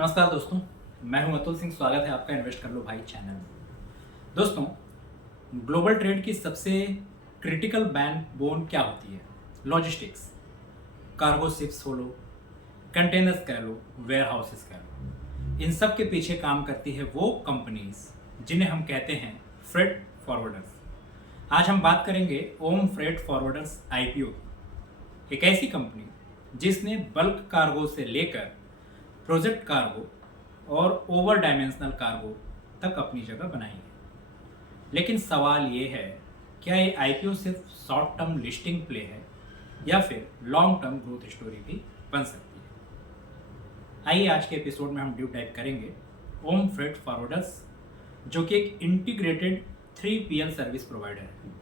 नमस्कार दोस्तों, मैं हूं अतुल सिंह। स्वागत है आपका इन्वेस्ट कर लो भाई चैनल में। दोस्तों, ग्लोबल ट्रेड की सबसे क्रिटिकल बैकबोन क्या होती है? लॉजिस्टिक्स। कार्गो शिप्स हो लो, कंटेनर्स कह लो, वेयर हाउसेस कह लो, इन सब के पीछे काम करती है वो कंपनीज जिन्हें हम कहते हैं फ्रेट फॉरवर्डर्स। आज हम बात करेंगे ओम फ्रेट फॉरवर्डर्स आईपीओ, एक ऐसी कंपनी जिसने बल्क कार्गो से लेकर प्रोजेक्ट कार्गो और ओवर डायमेंशनल कार्गो तक अपनी जगह बनाई है। लेकिन सवाल ये है, क्या ये आईपीओ सिर्फ शॉर्ट टर्म लिस्टिंग प्ले है या फिर लॉन्ग टर्म ग्रोथ स्टोरी भी बन सकती है? आइए आज के एपिसोड में हम डीप डाइव करेंगे ओम फ्रेट फॉरवर्डर्स, जो कि एक इंटीग्रेटेड 3PL सर्विस प्रोवाइडर है।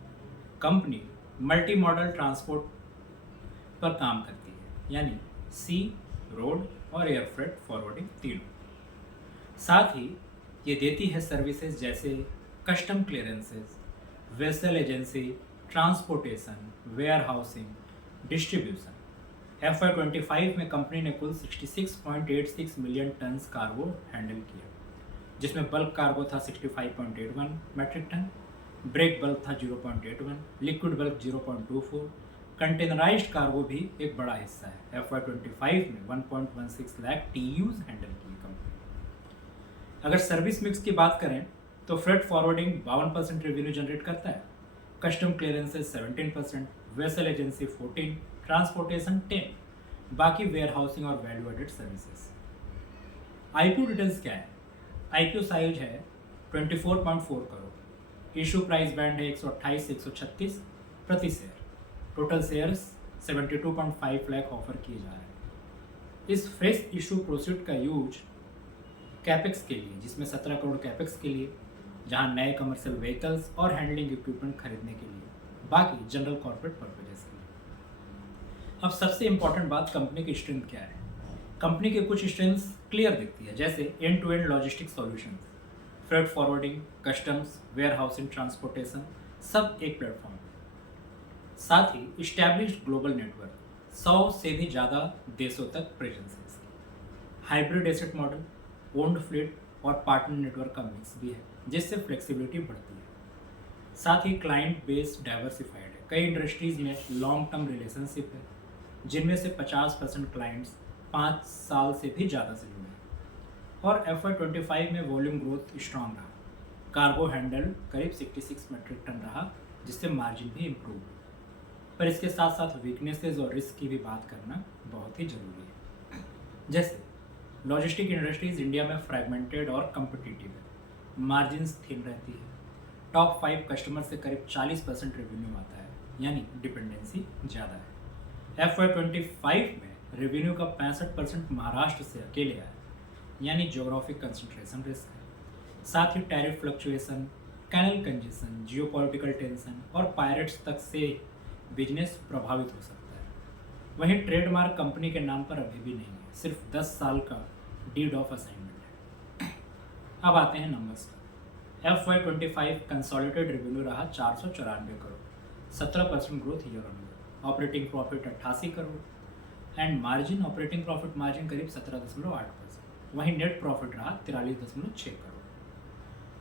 कंपनी मल्टी मॉडल ट्रांसपोर्ट पर काम करती है, यानी सी, रोड और एयर फ्रेट फॉरवर्डिंग तीनों। साथ ही ये देती है सर्विसेज जैसे custom clearances, vessel agency, transportation, warehousing, distribution. FY25 में कंपनी ने कुल 66.86 मिलियन टन्स कार्गो हैंडल किया, जिसमें बल्क कार्गो था 65.81 मैट्रिक टन, ब्रेक बल्क था 0.81, लिक्विड बल्क 0.24, कंटेनराइज्ड कार्गो भी एक बड़ा हिस्सा है। FY25 में 1.16 लाख TEUs हैंडल किए कंपनी। अगर सर्विस मिक्स की बात करें तो फ्रेट फॉरवर्डिंग 52% रेवेन्यू जनरेट करता है, custom clearances 17%, vessel agency 14%, transportation 10%, बाकी वेयर हाउसिंग और value added services. IPO details क्या है? आईपीओ साइज है 24.4 करोड़, इशू प्राइस बैंड है 128 से 136 प्रति share, total shares 72.5 lakh offer किए जा रहे हैं। इस फ्रेश इशू प्रोसीड का यूज कैपेक्स के लिए, जिसमें 17 करोड़ कैपेक्स के लिए, जहां नए कमर्शियल व्हीकल्स और हैंडलिंग इक्विपमेंट खरीदने के लिए, बाकी जनरल कॉर्पोरेट पर्पजेस के लिए। अब सबसे इंपॉर्टेंट बात, कंपनी की स्ट्रेंथ क्या है? कंपनी के कुछ स्ट्रेंथ्स क्लियर दिखती है, जैसे end to end logistic solutions, freight forwarding, customs, warehousing, transportation, सब एक प्लेटफॉर्म। साथ ही इस्टेब्लिश्ड ग्लोबल नेटवर्क, 100 से भी ज़्यादा देशों तक प्रेजेंस है इसकी। Hybrid asset model, owned fleet और पार्टनर नेटवर्क का मिक्स भी है, जिससे फ्लेक्सिबिलिटी बढ़ती है। साथ ही क्लाइंट बेस डाइवर्सिफाइड है, कई इंडस्ट्रीज में लॉन्ग टर्म रिलेशनशिप है, जिनमें से 50% क्लाइंट्स 5 साल से भी ज़्यादा से जुड़े हैं। और FY25 में वॉल्यूम ग्रोथ स्ट्रांग रहा, कार्गो हैंडल करीब 66 मेट्रिक टन रहा, जिससे मार्जिन भी इम्प्रूव हुआ। पर इसके साथ साथ वीकनेसेस और रिस्क की भी बात करना बहुत ही ज़रूरी है। जैसे लॉजिस्टिक इंडस्ट्रीज इंडिया में फ्रैगमेंटेड और कम्पिटिटिव है, मार्जिन्स थिन रहती है, टॉप 5 कस्टमर से करीब 40% रेवेन्यू आता है, यानी डिपेंडेंसी ज़्यादा है। FY25 में रेवेन्यू का 65% महाराष्ट्र से अकेले आया, यानी जोग्राफिक कंसंट्रेशन रिस्क है। साथ ही tariff fluctuation, canal congestion, geopolitical tension और पायरेट्स तक से बिजनेस प्रभावित हो सकता है। वहीं ट्रेडमार्क कंपनी के नाम पर अभी भी नहीं है, सिर्फ 10 साल का डीड ऑफ असाइनमेंट है। अब आते हैं नंबर्स पर। FY25 कंसोलिडेटेड रेवेन्यू रहा 494 crore, 17% growth year on year, operating profit 88 crore and margin, operating profit margin करीब 17.8%। वहीं नेट प्रॉफिट रहा 43.6 करोड़,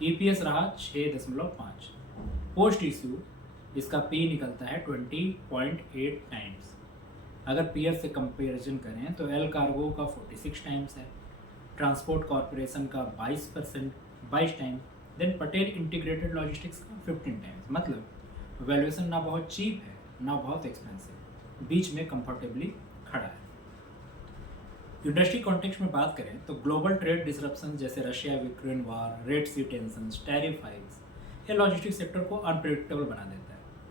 EPS रहा 6.5। पोस्ट इशू इसका P निकलता है 20.8 टाइम्स। अगर पीयर से कंपेरिजन करें तो एल कार्गो का 46 टाइम्स है, ट्रांसपोर्ट कॉरपोरेशन का 22 times, then Patel integrated logistics का 15 टाइम्स। मतलब वैल्यूएशन ना बहुत चीप है ना बहुत एक्सपेंसिव, बीच में कंफर्टेबली खड़ा है। इंडस्ट्री कॉन्टेक्स्ट में बात करें तो ग्लोबल ट्रेड डिसरप्शन जैसे रशिया यूक्रेन वार, रेड सी टेंशन, टैरिफ हाइक्स, ये लॉजिस्टिक सेक्टर को अनप्रेडिक्टेबल बना देता है।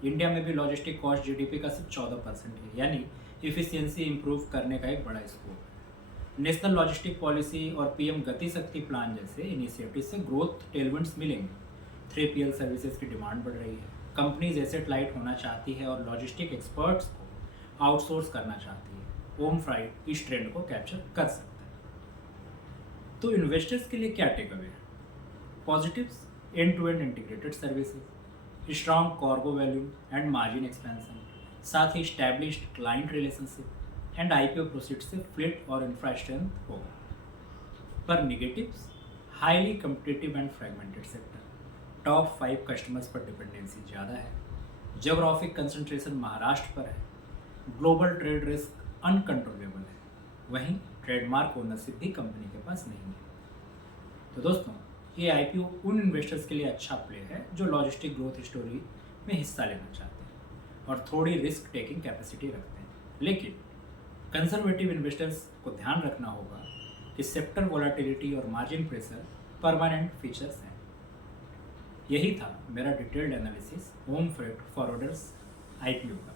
इंडिया में भी लॉजिस्टिक कॉस्ट GDP का सिर्फ 14% है, यानी इफिशियंसी इंप्रूव करने का एक बड़ा स्कोप है। नेशनल लॉजिस्टिक पॉलिसी और PM गति शक्ति प्लान जैसे इनिशिएटिव से ग्रोथ टेलविंड्स मिलेंगे। 3PL सर्विसेज की डिमांड बढ़ रही है, कंपनीज एसेट लाइट होना चाहती है और लॉजिस्टिक एक्सपर्ट्स को आउटसोर्स करना चाहती है। ओम फ्राइट इस ट्रेंड को कैप्चर कर सकता है। तो इन्वेस्टर्स के लिए क्या टेक अवे है? Positives, end to end integrated services, strong cargo volume and margin expansion, साथ ही established client relationship and IPO proceed से फ्लीट और इंफ्रा स्ट्रेंथ होगा। पर negatives, highly competitive and fragmented sector, top 5 customers पर dependency ज़्यादा है, ज्योग्राफिक कंसंट्रेशन महाराष्ट्र पर है, ग्लोबल ट्रेड रिस्क अनकंट्रोलेबल है, वहीं ट्रेडमार्क ओनरशिप भी कंपनी के पास नहीं है। तो दोस्तों, ये आईपीओ उन इन्वेस्टर्स के लिए अच्छा प्ले है जो लॉजिस्टिक ग्रोथ स्टोरी में हिस्सा लेना चाहते हैं और थोड़ी रिस्क टेकिंग कैपेसिटी रखते हैं। लेकिन कंजर्वेटिव इन्वेस्टर्स को ध्यान रखना होगा कि सेक्टर वोलेटिलिटी और मार्जिन प्रेशर परमानेंट फीचर्स हैं। यही था मेरा detailed analysis home freight forwarders IPO का।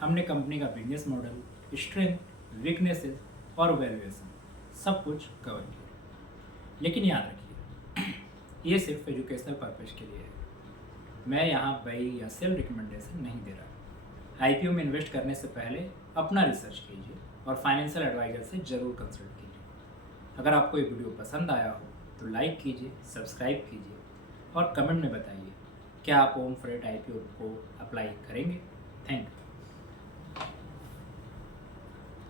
हमने कंपनी का बिजनेस मॉडल, स्ट्रेंथ, वीकनेसेस और वैल्यूएशन सब कुछ कवर किया। लेकिन याद रखिए, ये सिर्फ एजुकेशनल पर्पज़ के लिए है। मैं यहाँ बाई या सेल रिकमेंडेशन नहीं दे रहा। आईपीओ में इन्वेस्ट करने से पहले अपना रिसर्च कीजिए और फाइनेंशियल एडवाइजर से ज़रूर कंसल्ट कीजिए। अगर आपको ये वीडियो पसंद आया हो तो लाइक कीजिए, सब्सक्राइब कीजिए और कमेंट में बताइए क्या आप होम फ्रेट आईपीओ को अप्लाई करेंगे। Thank you.